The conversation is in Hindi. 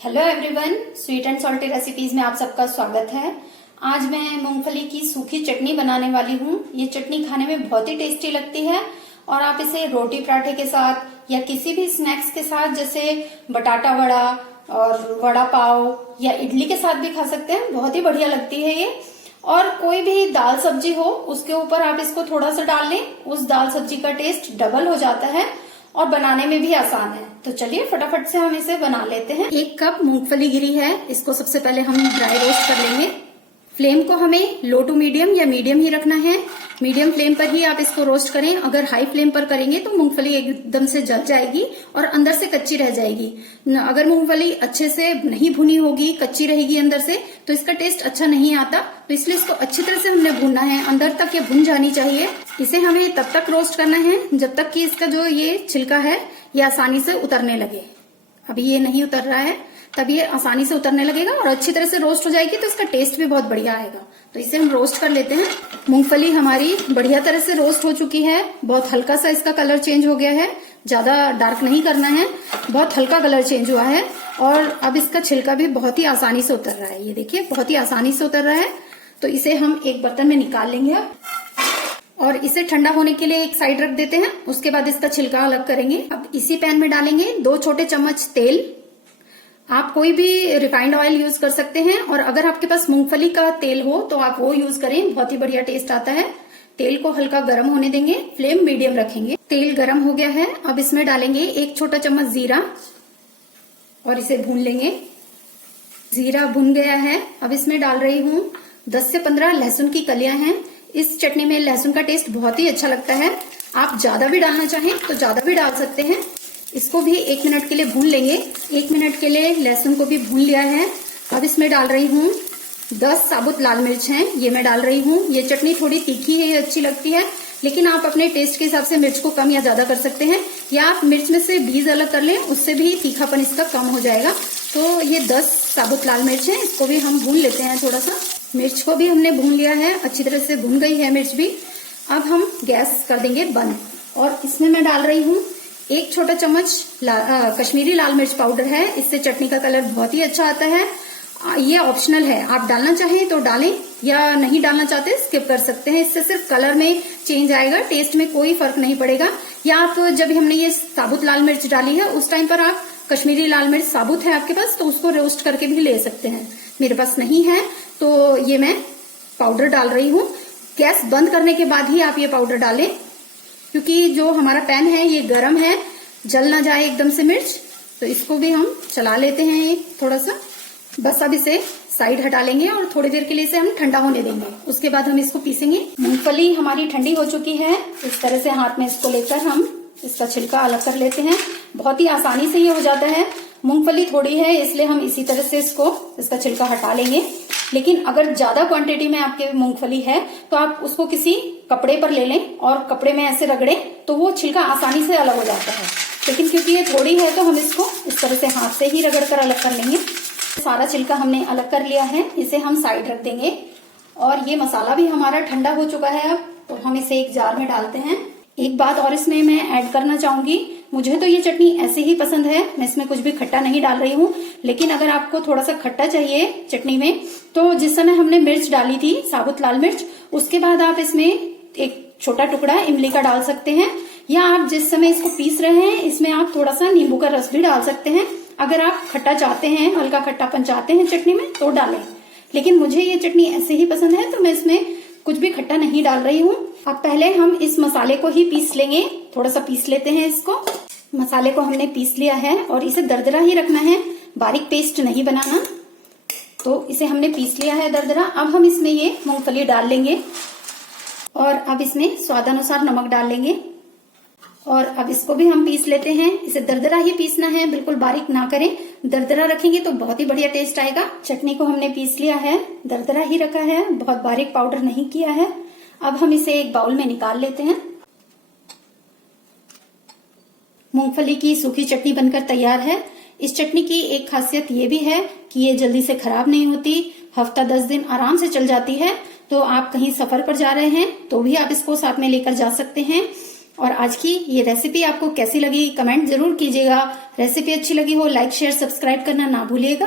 Hello everyone, sweet and salty recipes में आप सबका स्वागत है। आज मैं मूंगफली की सूखी चटनी बनाने वाली हूँ। ये चटनी खाने में बहुत ही टेस्टी लगती है और आप इसे रोटी पराठे के साथ या किसी भी स्नैक्स के साथ जैसे बटाटा वड़ा और वड़ा पाव या इडली के साथ भी खा सकते हैं। बहुत ही बढ़िया लगती है ये। और कोई भी दाल सब्जी हो उसके ऊपर आप इसको थोड़ा सा डाल लें, उस दाल सब्जी का टेस्ट डबल हो जाता है और बनाने में भी आसान है। तो चलिए फटाफट से हम इसे बना लेते हैं। 1 कप मूंगफली गिरी है, इसको सबसे पहले हम ड्राई रोस्ट कर लेंगे। फ्लेम को हमें लो टू मीडियम या मीडियम ही रखना है। मीडियम फ्लेम पर ही आप इसको रोस्ट करें। अगर हाई फ्लेम पर करेंगे तो मूंगफली एकदम से जल जाएगी और अंदर से कच्ची रह जाएगी। अगर मूंगफली अच्छे से नहीं भुनी होगी, कच्ची रहेगी अंदर से, तो इसका टेस्ट अच्छा नहीं आता। तो इसलिए इसको अच्छी तरह से हमने भूनना है, अंदर तक ये भुन जानी चाहिए। इसे हमें तब तक रोस्ट करना है जब तक कि इसका जो ये छिलका है ये आसानी से उतरने लगे। अभी ये नहीं उतर रहा है, तब ये आसानी से उतरने लगेगा और अच्छी तरह से रोस्ट हो जाएगी तो इसका टेस्ट भी बहुत बढ़िया आएगा। तो इसे हम रोस्ट कर लेते हैं। मूंगफली हमारी बढ़िया तरह से रोस्ट हो चुकी है। बहुत हल्का सा इसका कलर चेंज हो गया है, ज्यादा डार्क नहीं करना है, बहुत हल्का कलर चेंज हुआ है। और अब इसका छिलका भी बहुत ही आसानी से उतर रहा है। ये देखिए बहुत ही आसानी से उतर रहा है। तो इसे हम एक बर्तन में निकाल लेंगे और इसे ठंडा होने के लिए एक साइड रख देते हैं। उसके बाद इसका छिलका अलग करेंगे। अब इसी पैन में डालेंगे 2 छोटे चम्मच तेल। आप कोई भी रिफाइंड ऑयल यूज कर सकते हैं और अगर आपके पास मूंगफली का तेल हो तो आप वो यूज करें, बहुत ही बढ़िया टेस्ट आता है। तेल को हल्का गर्म होने देंगे, फ्लेम मीडियम रखेंगे। तेल गर्म हो गया है, अब इसमें डालेंगे 1 छोटा चम्मच जीरा और इसे भून लेंगे। जीरा भुन गया है, अब इसमें डाल रही हूँ 10 से 15 लहसुन की कलियां हैं। इस चटनी में लहसुन का टेस्ट बहुत ही अच्छा लगता है। आप ज्यादा भी डालना चाहें तो ज्यादा भी डाल सकते हैं। इसको भी 1 मिनट के लिए भून लेंगे। 1 मिनट के लिए लहसुन को भी भून लिया है। अब इसमें डाल रही हूँ 10 साबुत लाल मिर्च हैं, ये मैं डाल रही हूँ। ये चटनी थोड़ी तीखी है, ये अच्छी लगती है, लेकिन आप अपने टेस्ट के हिसाब से मिर्च को कम या ज्यादा कर सकते हैं, या आप मिर्च में से बीज अलग कर लें, उससे भी तीखापन इसका कम हो जाएगा। तो ये 10 साबुत लाल मिर्च है, इसको भी हम भून लेते हैं थोड़ा सा। मिर्च को भी हमने भून लिया है, अच्छी तरह से भून गई है मिर्च भी। अब हम गैस कर देंगे बंद और इसमें मैं डाल रही हूँ 1 छोटा चम्मच कश्मीरी लाल मिर्च पाउडर है। इससे चटनी का कलर बहुत ही अच्छा आता है। ये ऑप्शनल है, आप डालना चाहें तो डालें या नहीं डालना चाहते स्किप कर सकते हैं। इससे सिर्फ कलर में चेंज आएगा, टेस्ट में कोई फर्क नहीं पड़ेगा। या आप जब हमने ये साबुत लाल मिर्च डाली है उस टाइम पर आप कश्मीरी लाल मिर्च साबुत है आपके पास तो उसको रोस्ट करके भी ले सकते हैं। मेरे पास नहीं है तो ये मैं पाउडर डाल रही हूँ। गैस बंद करने के बाद ही आप ये पाउडर डालें, क्योंकि जो हमारा पैन है ये गर्म है, जल ना जाए एकदम से मिर्च। तो इसको भी हम चला लेते हैं थोड़ा सा। बस अब इसे साइड हटा लेंगे और थोड़ी देर के लिए इसे हम ठंडा होने देंगे। उसके बाद हम इसको पीसेंगे। मूंगफली हमारी ठंडी हो चुकी है। इस तरह से हाथ में इसको लेकर हम इसका छिलका अलग कर लेते हैं। बहुत ही आसानी से ये हो जाता है। मूंगफली थोड़ी है इसलिए हम इसी तरह से इसका छिलका हटा लेंगे। लेकिन अगर ज्यादा क्वांटिटी में आपके मूंगफली है तो आप उसको किसी कपड़े पर ले लें और कपड़े में ऐसे रगड़ें तो वो छिलका आसानी से अलग हो जाता है। लेकिन क्योंकि ये थोड़ी है तो हम इसको इस तरह से हाथ से ही रगड़ कर अलग कर लेंगे। सारा छिलका हमने अलग कर लिया है, इसे हम साइड रख देंगे। और ये मसाला भी हमारा ठंडा हो चुका है। अब तो हम इसे एक जार में डालते हैं। एक बात और इसमें मैं ऐड करना चाहूंगी, मुझे तो ये चटनी ऐसे ही पसंद है, मैं इसमें कुछ भी खट्टा नहीं डाल रही हूँ। लेकिन अगर आपको थोड़ा सा खट्टा चाहिए चटनी में तो जिस समय हमने मिर्च डाली थी साबुत लाल मिर्च, उसके बाद आप इसमें एक छोटा टुकड़ा इमली का डाल सकते हैं, या आप जिस समय इसको पीस रहे हैं इसमें आप थोड़ा सा नींबू का रस भी डाल सकते हैं। अगर आप खट्टा चाहते हैं, हल्का खट्टापन चाहते हैं चटनी में तो डालें। लेकिन मुझे ये चटनी ऐसे ही पसंद है तो मैं इसमें कुछ भी खट्टा नहीं डाल रही हूँ। अब पहले हम इस मसाले को ही पीस लेंगे, थोड़ा सा पीस लेते हैं इसको। मसाले को हमने पीस लिया है और इसे दरदरा ही रखना है, बारीक पेस्ट नहीं बनाना। तो इसे हमने पीस लिया है दरदरा। अब हम इसमें ये मूंगफली डाल लेंगे और अब इसमें स्वादानुसार नमक डाल लेंगे और अब इसको भी हम पीस लेते हैं। इसे दरदरा ही पीसना है, बिल्कुल बारीक ना करें। दरदरा रखेंगे तो बहुत ही बढ़िया टेस्ट आएगा। चटनी को हमने पीस लिया है, दरदरा ही रखा है, बहुत बारीक पाउडर नहीं किया है। अब हम इसे एक बाउल में निकाल लेते हैं। मूंगफली की सूखी चटनी बनकर तैयार है। इस चटनी की एक खासियत ये भी है कि ये जल्दी से खराब नहीं होती, हफ्ता 10 दिन आराम से चल जाती है। तो आप कहीं सफर पर जा रहे हैं तो भी आप इसको साथ में लेकर जा सकते हैं। और आज की ये रेसिपी आपको कैसी लगी कमेंट जरूर कीजिएगा। रेसिपी अच्छी लगी हो लाइक शेयर सब्सक्राइब करना ना भूलिएगा।